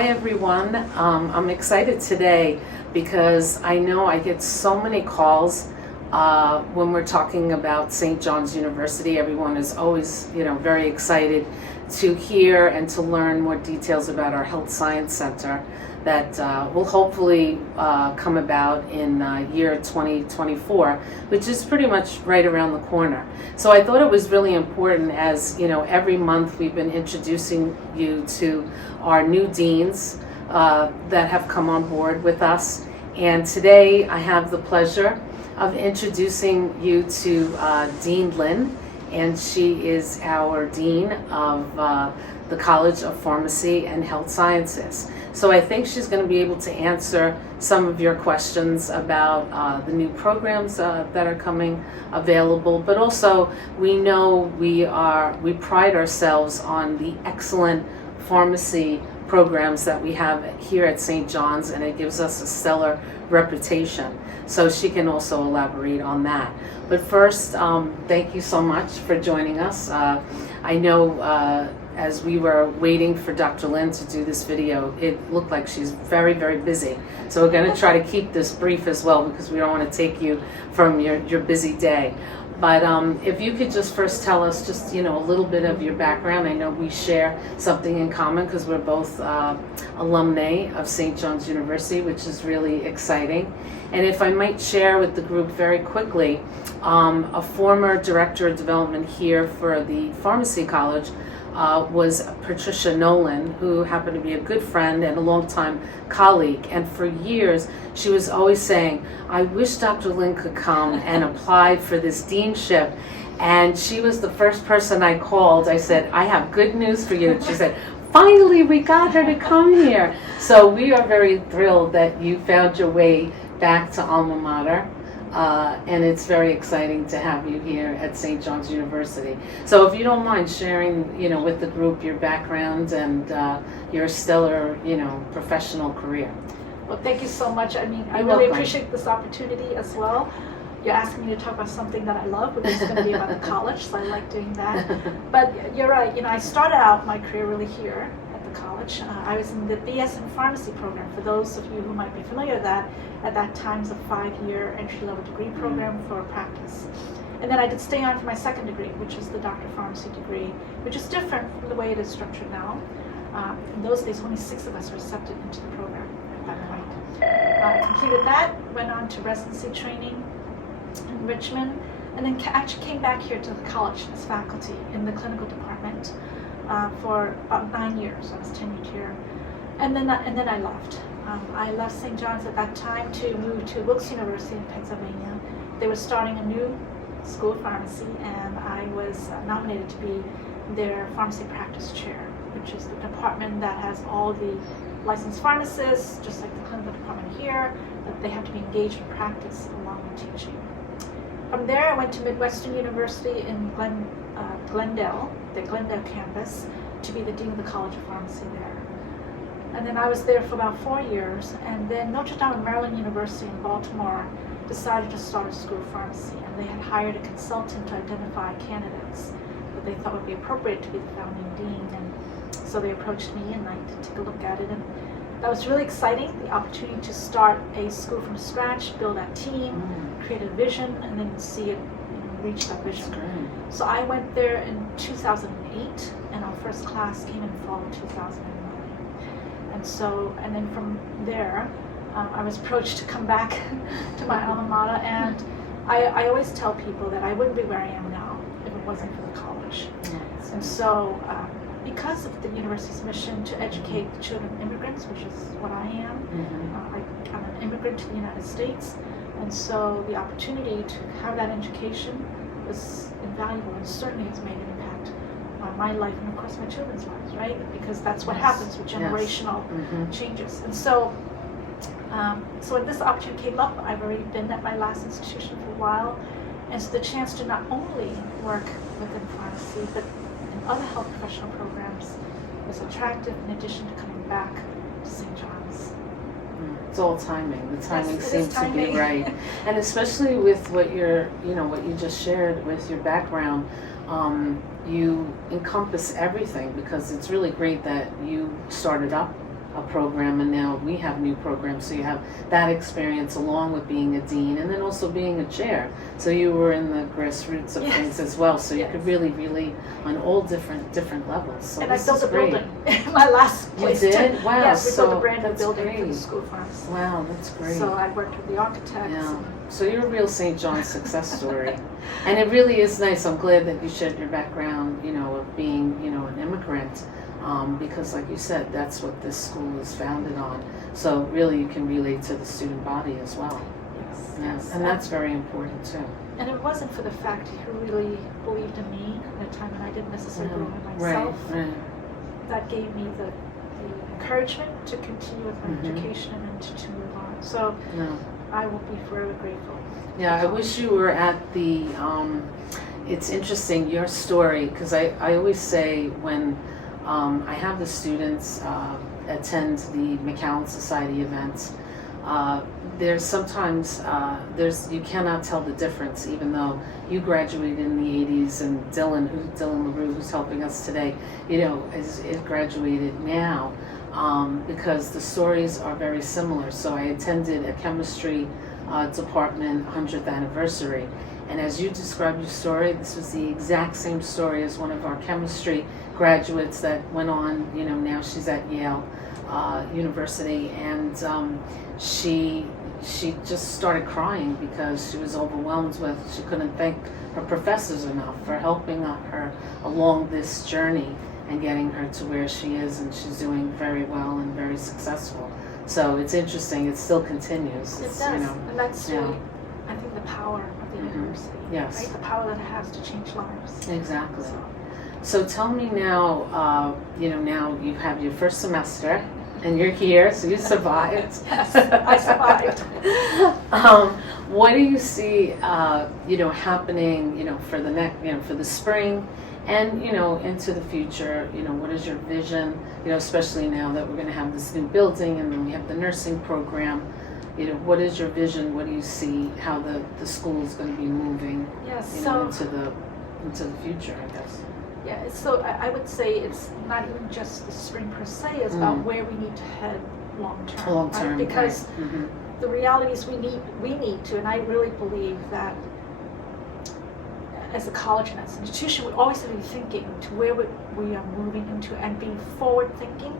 Hi everyone. I'm excited today because I know I get so many calls when we're talking about St. John's University. Everyone is always, very excited to hear and to learn more details about our Health Science Center that will hopefully come about in year 2024, which is pretty much right around the corner. So I thought it was really important, as every month we've been introducing you to our new deans that have come on board with us. And today I have the pleasure of introducing you to Dean Lynn, and she is our Dean of the College of Pharmacy and Health Sciences. So I think she's going to be able to answer some of your questions about the new programs that are coming available, but also we know we pride ourselves on the excellent pharmacy programs that we have here at St. John's, and it gives us a stellar reputation. So she can also elaborate on that. But first, thank you so much for joining us. I know as we were waiting for Dr. Lynn to do this video, it looked like she's very, very busy. So we're going to try to keep this brief as well, because we don't want to take you from your busy day. But if you could just first tell us just, a little bit of your background. I know we share something in common because we're both alumni of St. John's University, which is really exciting. And if I might share with the group very quickly, a former director of development here for the Pharmacy College was Patricia Nolan, who happened to be a good friend and a longtime colleague. And for years, she was always saying, I wish Dr. Lynn could come and apply for this deanship. And she was the first person I called. I said, I have good news for you. And she said, finally, we got her to come here. So we are very thrilled that you found your way back to alma mater. And it's very exciting to have you here at St. John's University. So if you don't mind sharing, with the group your background and your stellar, professional career. Well, thank you so much. I You're really welcome. appreciate this opportunity as well. You're asking me to talk about something that I love, which is going to be about the college, so I like doing that. But you're right. I started out my career really here at the college. I was in the BS in Pharmacy program. For those of you who might be familiar with that, at that time it's a 5-year entry-level degree program for practice. And then I did stay on for my second degree, which is the Doctor of Pharmacy degree, which is different from the way it is structured now. In those days, only 6 of us were accepted into the program at that point. I completed that, went on to residency training in Richmond, and then actually came back here to the college as faculty in the clinical department for about 9 years. I was tenured here, and then I left. I left St. John's at that time to move to Wilkes University in Pennsylvania. They were starting a new school of pharmacy, and I was nominated to be their pharmacy practice chair, which is the department that has all the licensed pharmacists, just like the clinical department here, but they have to be engaged in practice along with teaching. From there, I went to Midwestern University in Glendale, the Glendale campus, to be the dean of the College of Pharmacy there. And then I was there for about 4 years, and then Notre Dame and Maryland University in Baltimore decided to start a school of pharmacy, and they had hired a consultant to identify candidates that they thought would be appropriate to be the founding dean. And so they approached me, and I did take a look at it, and that was really exciting, the opportunity to start a school from scratch, build that team, create a vision, and then see it reach that vision. So I went there in 2008, and our first class came in fall of 2009. And then from there, I was approached to come back to my alma mater, and I always tell people that I wouldn't be where I am now if it wasn't for the college. Yes. And so, because of the university's mission to educate the children of immigrants, which is what I am, I'm an immigrant to the United States, and so the opportunity to have that education was invaluable and certainly has made an impact on my life and of course my children's lives, right? Because that's what happens with generational changes. And so, when this opportunity came up, I've already been at my last institution for a while, and so the chance to not only work within pharmacy, but in other health professional programs was attractive in addition to coming back to St. John's. It's all timing. The timing seems to timing. be right. And especially with what what you just shared with your background, you encompass everything, because it's really great that you started up a program, and now we have new programs. So you have that experience along with being a dean, and then also being a chair. So you were in the grassroots of things as well. So you could really relate on all different levels. So and I this built is a great. building in my last place. You did? Too. Wow. Yes, we so built a brand new that's building for the great. school for us. Wow, that's great. So I worked with the architects. Yeah. So you're a real St. John's success story. And it really is nice. I'm glad that you shared your background, of being, an immigrant. Because like you said, that's what this school is founded on. So really you can relate to the student body as well. Yes. And that's very important too. And it wasn't for the faculty who really believed in me at a time when I didn't necessarily believe in myself. Right. That gave me the encouragement to continue with my education and to move on. So I will be forever grateful. Yeah, I wish you were at the, it's interesting, your story, because I always say when I have the students attend the McCallen Society events, there's sometimes, you cannot tell the difference, even though you graduated in the 80s, and Dylan LaRue, who's helping us today, is graduated now, because the stories are very similar. So I attended a chemistry department 100th anniversary, and as you described your story, this was the exact same story as one of our chemistry graduates that went on, now she's at Yale University, and she just started crying because she was overwhelmed with, she couldn't thank her professors enough for helping her along this journey and getting her to where she is, and she's doing very well and very successful. So it's interesting, it still continues. It does, and that's really, I think, the power of the university. Yes. Right? The power that it has to change lives. Exactly. So tell me now, now you have your first semester, and you're here, so you survived. Yes, I survived. What do you see, happening, for the next, for the spring, and into the future? What is your vision? Especially now that we're going to have this new building, and then we have the nursing program. What is your vision? What do you see? How the school is going to be moving? Yes. Into the future, I guess. Yeah, so I would say it's not even just the spring per se, it's about where we need to head long term. Long term, right? Because right. the reality is we need to, and I really believe that as a college and as an institution, we always have to be thinking to where we are moving into and being forward thinking,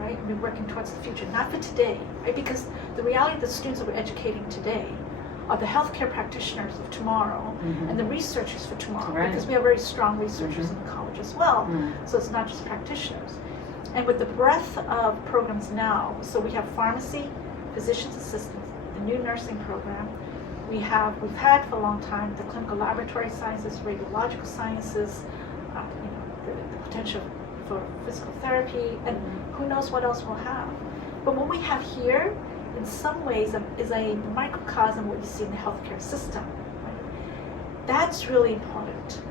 right? And be working towards the future, not for today, right? Because the reality of the students that we're educating today are the healthcare practitioners of tomorrow and the researchers for tomorrow, because we have very strong researchers in the college as well. So it's not just practitioners. And with the breadth of programs now, so we have pharmacy, physician's assistants, the new nursing program. We've had for a long time the clinical laboratory sciences, radiological sciences, the potential for physical therapy, and who knows what else we'll have. But what we have here, in some ways, is a microcosm of what you see in the healthcare system. Right? That's really important.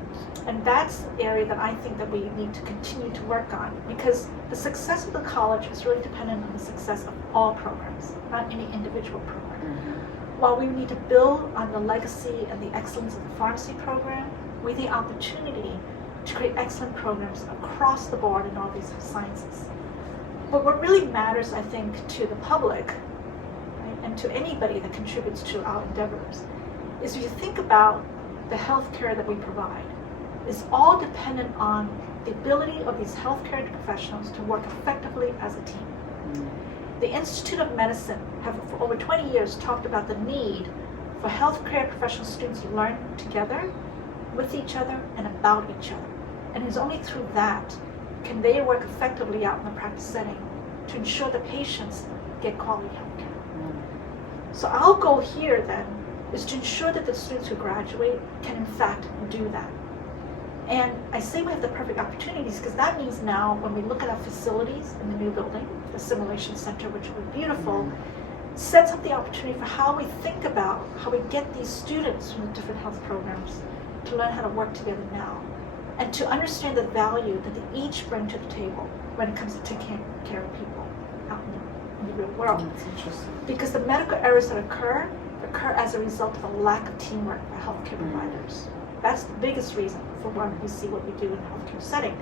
And that's the area that I think that we need to continue to work on, because the success of the college is really dependent on the success of all programs, not any individual program. While we need to build on the legacy and the excellence of the pharmacy program, we have the opportunity to create excellent programs across the board in all these sciences. But what really matters, I think, to the public, right, and to anybody that contributes to our endeavors, is if you think about the health care that we provide, is all dependent on the ability of these healthcare professionals to work effectively as a team. The Institute of Medicine have for over 20 years talked about the need for healthcare professional students to learn together, with each other, and about each other. And it's only through that can they work effectively out in the practice setting to ensure the patients get quality healthcare. So our goal here then is to ensure that the students who graduate can in fact do that. And I say we have the perfect opportunities because that means now when we look at our facilities in the new building, the simulation center, which will be beautiful, sets up the opportunity for how we think about how we get these students from the different health programs to learn how to work together now and to understand the value that they each bring to the table when it comes to taking care of people out in the real world. That's interesting. Because the medical errors that occur as a result of a lack of teamwork by healthcare providers. That's the biggest reason for why we see what we do in the healthcare setting.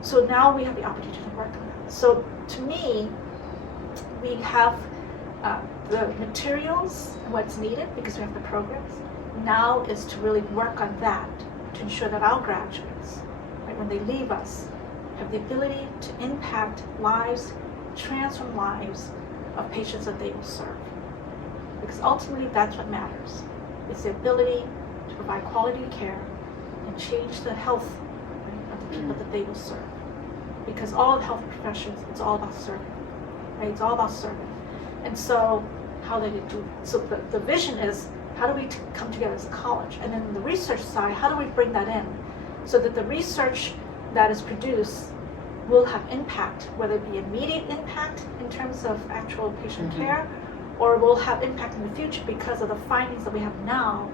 So now we have the opportunity to work on that. So to me, we have the materials and what's needed because we have the programs. Now is to really work on that to ensure that our graduates, right, when they leave us, have the ability to impact lives, transform lives of patients that they will serve. Because ultimately that's what matters. It's the ability to provide quality care and change the health, right, of the people that they will serve. Because all of the health professions, it's all about serving, right? It's all about serving. And so how they do, so the vision is, how do we come together as a college? And then the research side, how do we bring that in so that the research that is produced will have impact, whether it be immediate impact in terms of actual patient care, or will have impact in the future because of the findings that we have now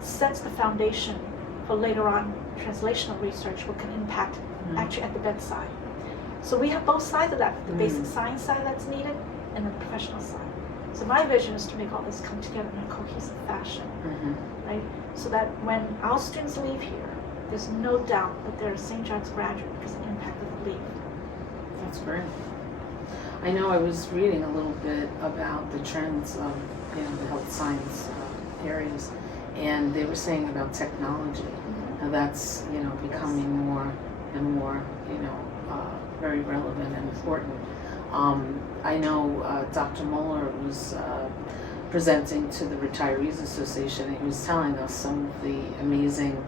sets the foundation for later on translational research, what can impact actually at the bedside. So we have both sides of that, the basic science side that's needed and the professional side. So my vision is to make all this come together in a cohesive fashion, right? So that when our students leave here, there's no doubt that they're a St. John's graduate because of the impact that they leave. That's great. I know I was reading a little bit about the trends of, you know, the health science areas, and they were saying about technology. Now that's, you know, becoming more and more, you know, very relevant and important. I know Dr. Mueller was presenting to the Retirees Association, and he was telling us some of the amazing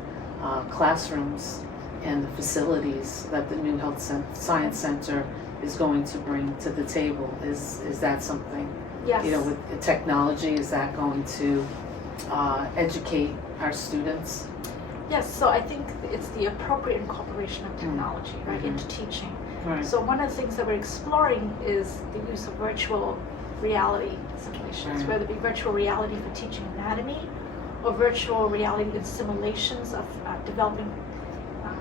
classrooms and the facilities that the new Health Science Center is going to bring to the table. Is that something? Yes. You know, with the technology, is that going to educate our students? Yes, so I think it's the appropriate incorporation of technology, right, into teaching. Right. So one of the things that we're exploring is the use of virtual reality simulations, whether it be virtual reality for teaching anatomy or virtual reality in simulations of developing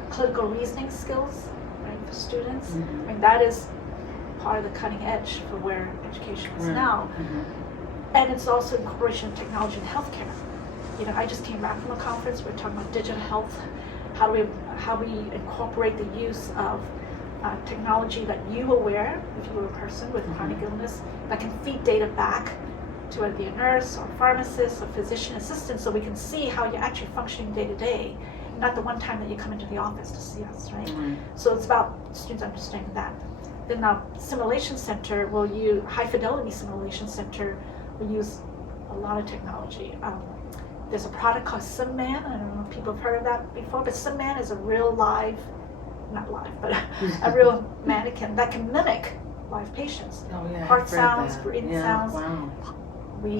clinical reasoning skills, right, for students. I mean, that is part of the cutting edge for where education is now. And it's also incorporation of technology in healthcare. You know, I just came back from a conference, we're talking about digital health, how we incorporate the use of technology that you will wear if you were a person with chronic illness that can feed data back to whether it be a nurse or a pharmacist or physician assistant, so we can see how you're actually functioning day to day, not the one time that you come into the office to see us, right? So it's about students understanding that. Then our simulation center will use, high fidelity simulation center will use a lot of technology. There's a product called SimMan. I don't know if people have heard of that before, but SimMan is a real live, not live, but a real mannequin that can mimic live patients. Oh, yeah, Heart sounds, breathing sounds. Wow. We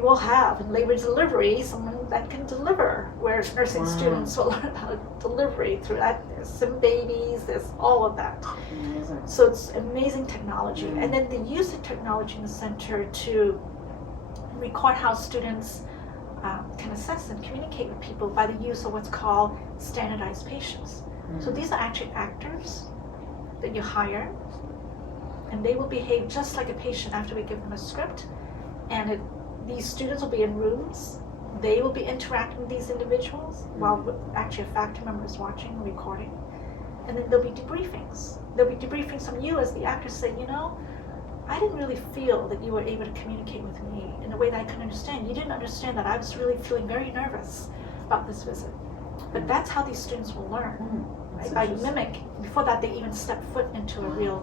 will have in labor delivery someone that can deliver, where nursing students will learn how to delivery through that. There's sim babies, there's all of that. Amazing. So it's amazing technology. And then the use of technology in the center to record how students can assess and communicate with people by the use of what's called standardized patients. So these are actually actors that you hire, and they will behave just like a patient after we give them a script. And these students will be in rooms. They will be interacting with these individuals while actually a faculty member is watching and recording. And then there'll be debriefings. There'll be debriefings from you as the actors say, you know, I didn't really feel that you were able to communicate with me in a way that I could understand. You didn't understand that I was really feeling very nervous about this visit. But that's how these students will learn, right? By mimic, before that they even step foot into a real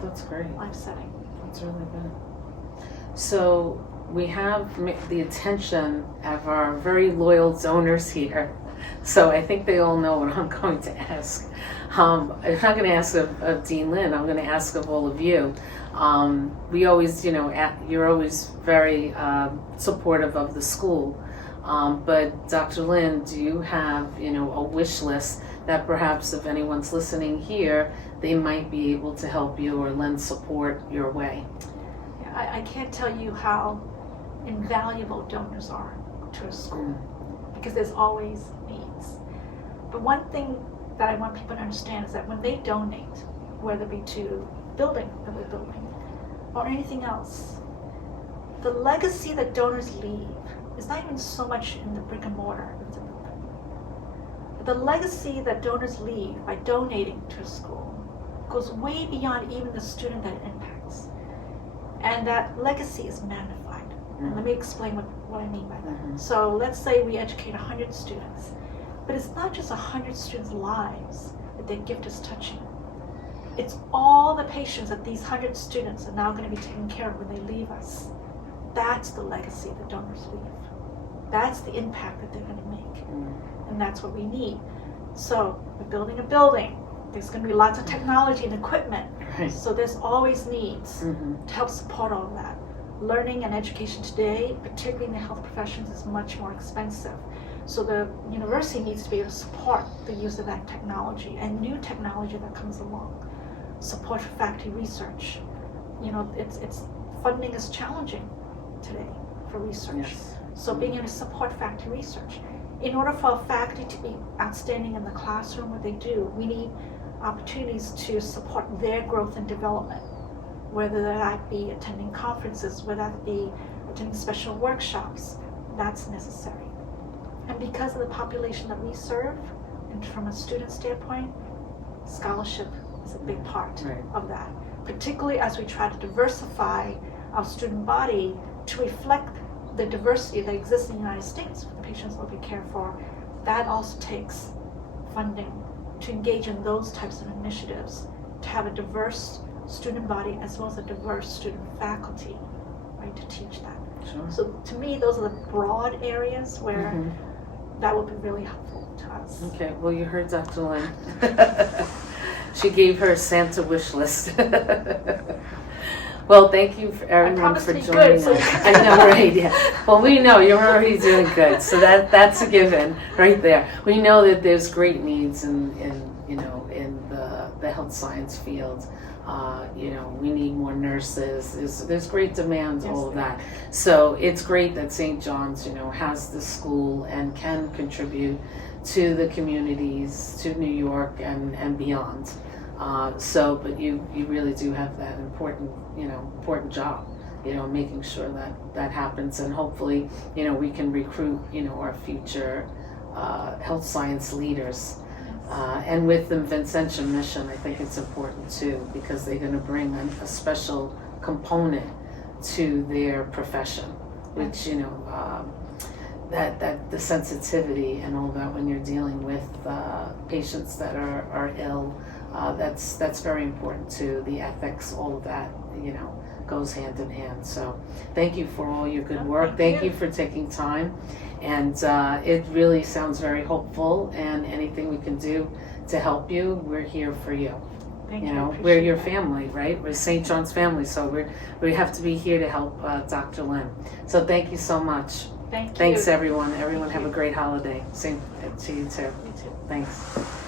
life setting. That's really good. So we have the attention of our very loyal donors here. So I think they all know what I'm going to ask. I'm not going to ask of Dean Lin, I'm going to ask of all of you. We always, you know, you're always very supportive of the school. But Dr. Lin, do you have, you know, a wish list that perhaps if anyone's listening here, they might be able to help you or lend support your way? Yeah, I can't tell you how invaluable donors are to a school because there's always needs. But one thing that I want people to understand is that when they donate, whether it be to building that we're building or anything else, the legacy that donors leave is not even so much in the brick and mortar of the building. But the legacy that donors leave by donating to a school goes way beyond even the student that it impacts. and that legacy is magnified. And let me explain what I mean by that. Mm-hmm. So let's say we educate 100 students, but it's not just 100 students' lives that their gift is touching. It's all the patients that these 100 students are now going to be taken care of when they leave us. That's the legacy that donors leave. That's the impact that they're going to make. And that's what we need. So we're building a building. There's going to be lots of technology and equipment. Right. So there's always needs to help support all of that. Learning and education today, particularly in the health professions, is much more expensive. So the university needs to be able to support the use of that technology and new technology that comes along. Support for faculty research. It's funding is challenging today for research. Yes. So being able to support faculty research. In order for faculty to be outstanding in the classroom, what they do, we need opportunities to support their growth and development, whether that be attending conferences, whether that be attending special workshops. That's necessary. And because of the population that we serve, and from a student standpoint, scholarship is a big part of that, particularly as we try to diversify our student body to reflect the diversity that exists in the United States for the patients that we care for. That also takes funding to engage in those types of initiatives, to have a diverse student body as well as a diverse student faculty, right, to teach that. Sure. So to me, those are the broad areas where that would be really helpful to us. Okay, well, you heard Dr. Lynn. She gave her Santa wish list. Well, thank you for everyone for joining good, us. so I know, right? Yeah. Well, we know you're already doing good, so that's a given right there. We know that there's great needs in the health science field. We need more nurses. There's great demand, all of that. So it's great that St. John's, has this school and can contribute to the communities, to New York and beyond. But you really do have that important job, making sure that happens, and hopefully, we can recruit, our future health science leaders. And with the Vincentian mission, I think it's important too, because they're going to bring a special component to their profession, which, that the sensitivity and all that when you're dealing with patients that are ill, that's very important too. The ethics, all of that, goes hand in hand. So thank you for all your good work. Thank you for taking time. And it really sounds very hopeful, and anything we can do to help you, we're here for you. Thank you. We're your family, right? We're St. John's family, so we have to be here to help Dr. Lynn. So thank you so much. Thank you. Thanks, everyone. Everyone have a great holiday. Same to you too. You too. Thanks.